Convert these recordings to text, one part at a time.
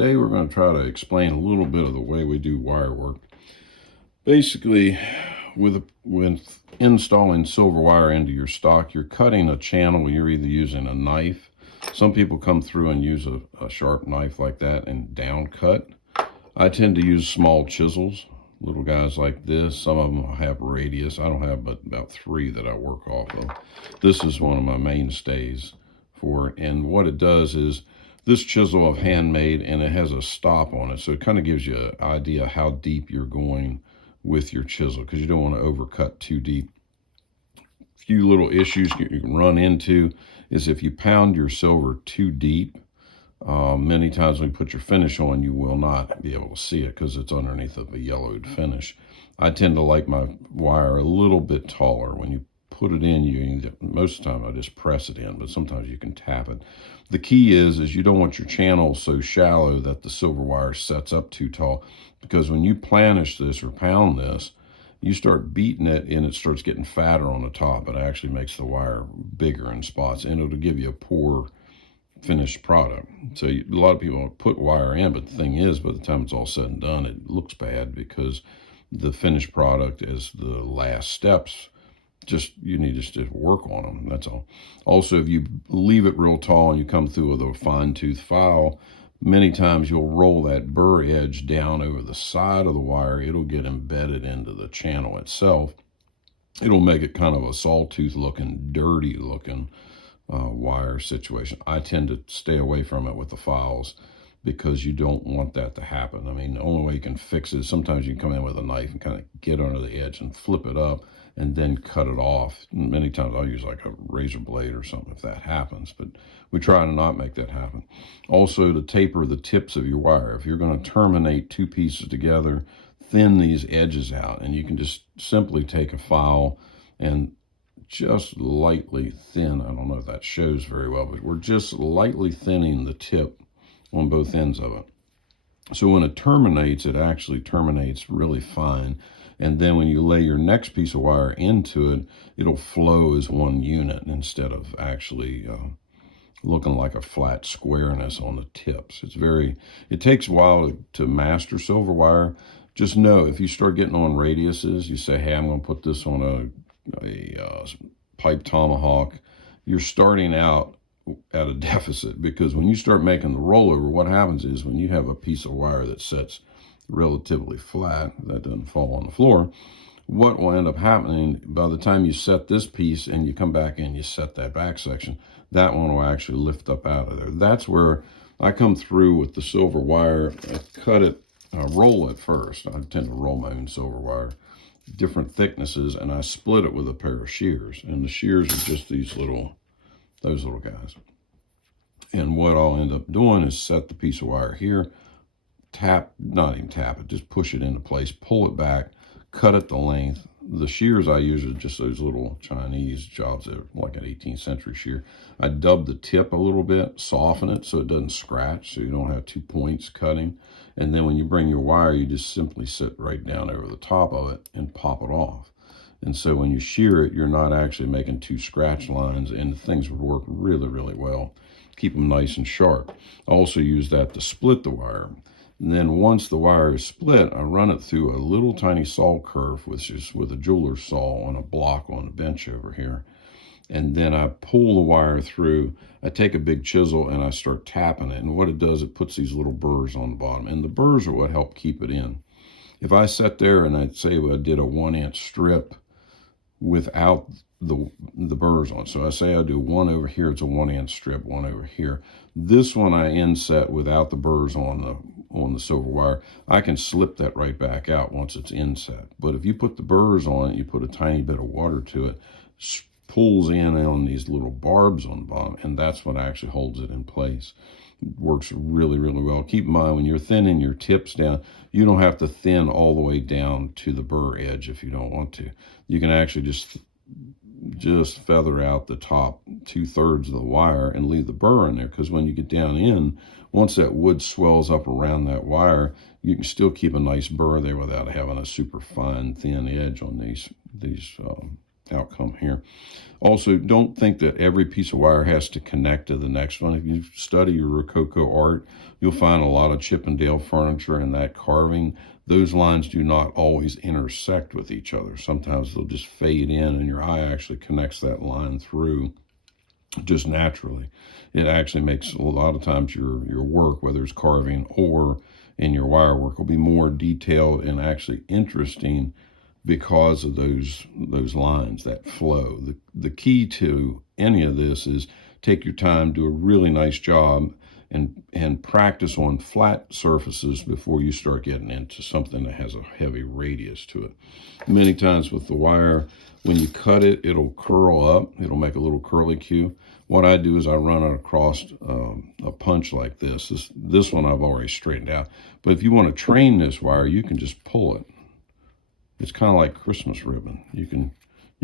today we're going to try to explain a little bit of the way we do wire work. Basically, with installing silver wire into your stock, you're cutting a channel. You're either using a knife. Some people come through and use a sharp knife like that and down cut. I tend to use small chisels, little guys like this. Some of them have radius. I don't have but about 3 that I work off of. This is one of my mainstays for it. And what it does is, this chisel I've handmade, and it has a stop on it, so it kind of gives you an idea how deep you're going with your chisel, because you don't want to overcut too deep. A few little issues you can run into is if you pound your silver too deep, many times when you put your finish on, you will not be able to see it because it's underneath of a yellowed finish. I tend to like my wire a little bit taller. When you put it in, most of the time I just press it in, but sometimes you can tap it. The key is you don't want your channel so shallow that the silver wire sets up too tall, because when you planish this or pound this, you start beating it and it starts getting fatter on the top. It actually makes the wire bigger in spots, and it'll give you a poor finished product. So a lot of people put wire in, but the thing is, by the time it's all said and done, it looks bad because the finished product is the last steps. You need just to work on them, that's all. Also, if you leave it real tall and you come through with a fine-tooth file, many times you'll roll that burr edge down over the side of the wire. It'll get embedded into the channel itself. It'll make it kind of a sawtooth looking, dirty looking wire situation. I tend to stay away from it with the files because you don't want that to happen. I mean, the only way you can fix it is sometimes you can come in with a knife and kind of get under the edge and flip it up and then cut it off. Many times I'll use like a razor blade or something if that happens, but we try to not make that happen. Also, to taper the tips of your wire. If you're going to terminate 2 pieces together, thin these edges out, and you can just simply take a file and just lightly thin. I don't know if that shows very well, but we're just lightly thinning the tip on both ends of it. So when it terminates, it actually terminates really fine. And then when you lay your next piece of wire into it, it'll flow as one unit instead of actually looking like a flat squareness on the tips. It takes a while to master silver wire. Just know, if you start getting on radiuses, you say, hey, I'm going to put this on a pipe tomahawk, you're starting out at a deficit, because when you start making the rollover, what happens is when you have a piece of wire that sets relatively flat, that doesn't fall on the floor, what will end up happening, by the time you set this piece and you come back and you set that back section, that one will actually lift up out of there. That's where I come through with the silver wire. I cut it, roll it first. I tend to roll my own silver wire, different thicknesses, and I split it with a pair of shears. And the shears are just those little guys. And what I'll end up doing is set the piece of wire here, not even tap it, just push it into place, pull it back, cut it the length. The shears I use are just those little Chinese jobs that are like an 18th century shear. I dub the tip a little bit, soften it so it doesn't scratch, so you don't have 2 points cutting. And then when you bring your wire, you just simply sit right down over the top of it and pop it off. And so when you shear it, you're not actually making 2 scratch lines, and things would work really, really well. Keep them nice and sharp. I also use that to split the wire. And then once the wire is split, I run it through a little tiny saw kerf, which is with a jeweler's saw on a block on the bench over here. And then I pull the wire through. I take a big chisel and I start tapping it. And what it does, it puts these little burrs on the bottom. And the burrs are what help keep it in. If I sat there and I'd say I did a 1-inch strip without the burrs on. So I say I do one over here, it's a 1-inch strip, one over here. This one I inset without the burrs on the silver wire. I can slip that right back out once it's inset. But if you put the burrs on it, you put a tiny bit of water to it, pulls in on these little barbs on the bottom, and that's what actually holds it in place. It works really, really well. Keep in mind, when you're thinning your tips down, you don't have to thin all the way down to the burr edge if you don't want to. You can actually just feather out the top 2/3 of the wire and leave the burr in there, because when you get down in, once that wood swells up around that wire, you can still keep a nice burr there without having a super fine, thin edge on these outcome here. Also, don't think that every piece of wire has to connect to the next one. If you study your Rococo art, you'll find a lot of Chippendale furniture and that carving. Those lines do not always intersect with each other. Sometimes they'll just fade in and your eye actually connects that line through just naturally. It actually makes a lot of times your work, whether it's carving or in your wire work, will be more detailed and actually interesting because of those lines, that flow. The key to any of this is take your time, do a really nice job, and practice on flat surfaces before you start getting into something that has a heavy radius to it. Many times with the wire, when you cut it, it'll curl up. It'll make a little curly cue. What I do is I run it across a punch like this. This one I've already straightened out. But if you want to train this wire, you can just pull it. It's kind of like Christmas ribbon. You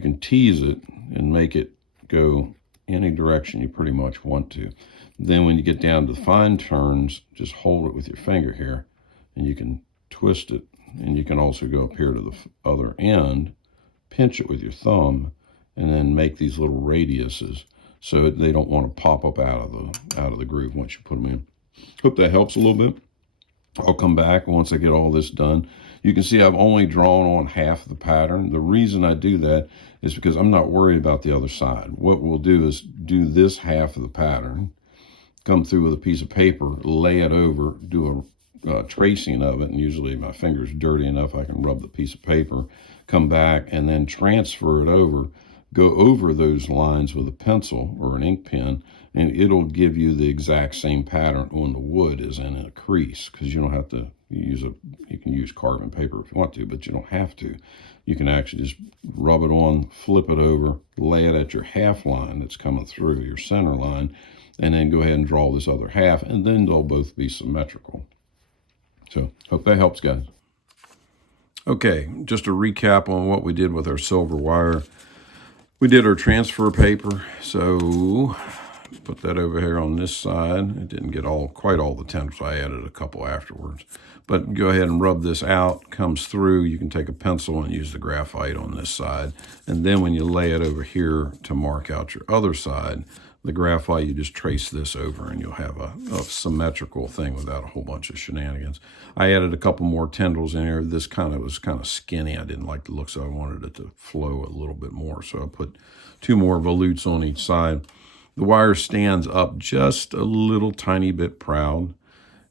can tease it and make it go any direction you pretty much want to. Then when you get down to the fine turns, just hold it with your finger here, and you can twist it. And you can also go up here to the other end, pinch it with your thumb, and then make these little radiuses so they don't want to pop up out of the groove once you put them in. Hope that helps a little bit. I'll come back once I get all this done. You can see I've only drawn on half the pattern. The reason I do that is because I'm not worried about the other side. What we'll do is do this half of the pattern, come through with a piece of paper, lay it over, do a tracing of it, and usually my finger's dirty enough I can rub the piece of paper, come back and then transfer it over, go over those lines with a pencil or an ink pen, and it'll give you the exact same pattern on the wood as in a crease, because you don't have to you can use carbon paper if you want to, but you don't have to. You can actually just rub it on, flip it over, lay it at your half line that's coming through, your center line, and then go ahead and draw this other half, and then they'll both be symmetrical. So, hope that helps, guys. Okay, just a recap on what we did with our silver wire. We did our transfer paper, so put that over here on this side. It didn't get quite all the tendrils. I added a couple afterwards. But go ahead and rub this out, comes through. You can take a pencil and use the graphite on this side. And then when you lay it over here to mark out your other side, the graphite, you just trace this over and you'll have a symmetrical thing without a whole bunch of shenanigans. I added a couple more tendrils in here. This was kind of skinny. I didn't like the look, so I wanted it to flow a little bit more. So I put 2 more volutes on each side. The wire stands up just a little tiny bit proud.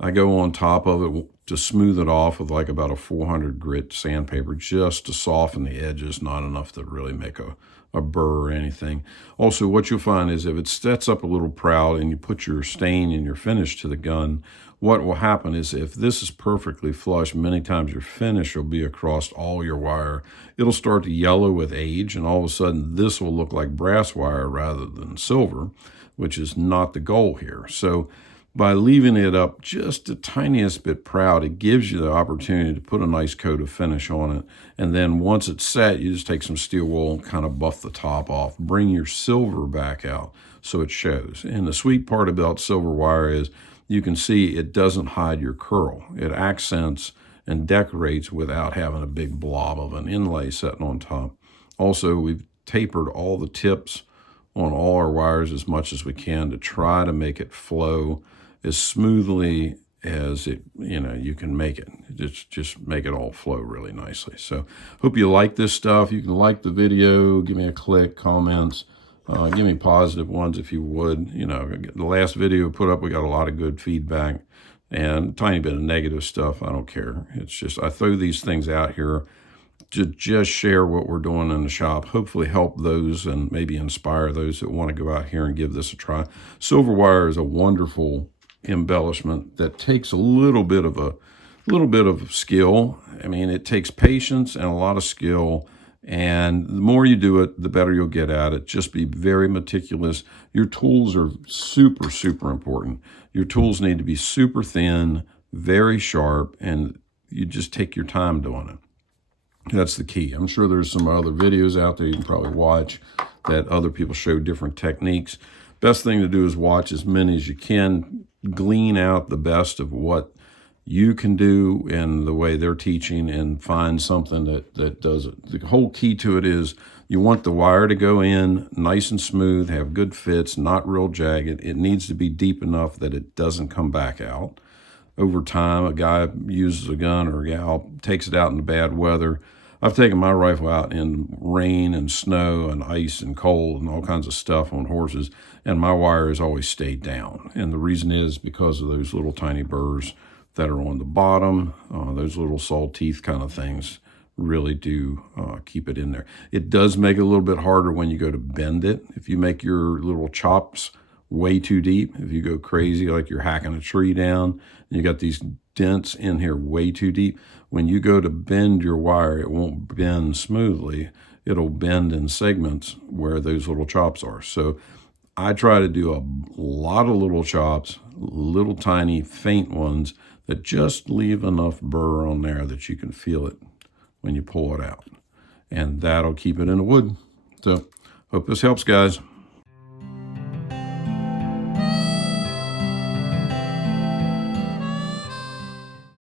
I go on top of it to smooth it off with like about a 400 grit sandpaper just to soften the edges, not enough to really make a burr or anything. Also, what you'll find is if it sets up a little proud and you put your stain and your finish to the gun, what will happen is if this is perfectly flush, many times your finish will be across all your wire. It'll start to yellow with age, and all of a sudden this will look like brass wire rather than silver, which is not the goal here. So by leaving it up just the tiniest bit proud, it gives you the opportunity to put a nice coat of finish on it. And then once it's set, you just take some steel wool and kind of buff the top off. Bring your silver back out so it shows. And the sweet part about silver wire is you can see it doesn't hide your curl. It accents and decorates without having a big blob of an inlay sitting on top. Also, we've tapered all the tips on all our wires as much as we can to try to make it flow as smoothly as you can make it. Just make it all flow really nicely. So hope you like this stuff. You can like the video, give me a click, comments, give me positive ones if you would. The last video put up, we got a lot of good feedback and a tiny bit of negative stuff. I don't care. It's just, I throw these things out here to just share what we're doing in the shop, hopefully help those and maybe inspire those that want to go out here and give this a try. Silver wire is a wonderful embellishment that takes a little bit of skill. I mean, it takes patience and a lot of skill, and the more you do it, the better you'll get at it. Just be very meticulous. Your tools are super, super important. Your tools need to be super thin, very sharp, and you just take your time doing it. That's the key. I'm sure there's some other videos out there you can probably watch that other people show different techniques. Best thing to do is watch as many as you can, glean out the best of what you can do in the way they're teaching and find something that does it. The whole key to it is you want the wire to go in nice and smooth, have good fits, not real jagged. It needs to be deep enough that it doesn't come back out. Over time, a guy uses a gun or a gal takes it out in the bad weather. I've taken my rifle out in rain and snow and ice and cold and all kinds of stuff on horses, and my wire has always stayed down. And the reason is because of those little tiny burrs that are on the bottom. Those little saw teeth kind of things really do keep it in there. It does make it a little bit harder when you go to bend it. If you make your little chops way too deep, if you go crazy like you're hacking a tree down, and you got these dents in here way too deep, when you go to bend your wire, it won't bend smoothly. It'll bend in segments where those little chops are. So I try to do a lot of little chops, little tiny faint ones that just leave enough burr on there that you can feel it when you pull it out. And that'll keep it in the wood. So hope this helps, guys.